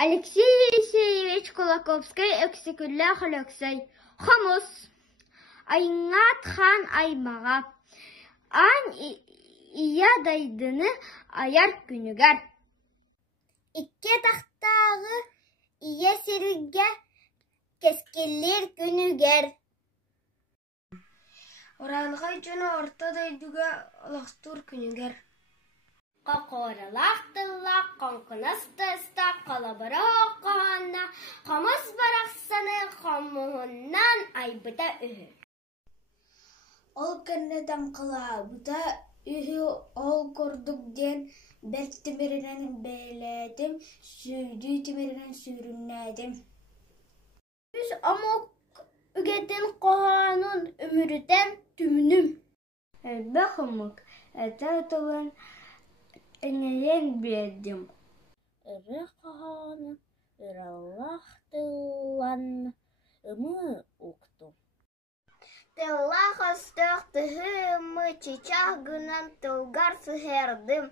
Алексей Елисеевич Кулаковский өксікілі қылөксей. Хомус. Айңат хан аймаға. Ан ия дайдыны аяр күнігер. Икке тақтағы ия серіге кескелер күнігер. Оранғай жөні орта дайдуға олақтыр күнігер. Қоқорылақ тыллақ, қонқынысты-ыста, қалабыра оқығанна, қамыс барақсаны қамығыннан айбыта үхі. Ол кәннеден қыла, бұта үхі ол көрдік ден бір тімерінен бәйләдім, сүйді тімерінен сүйріннәдім. Біз амок үгетін қоғанын өмірітен түмінім. Әлбә қымық, әті атылын әнелен бердім. Үрі қағаны, үраллах тылан үмі ұқтым. Тыллах астық түхі үмі чичақ гынан тылғар сығердім.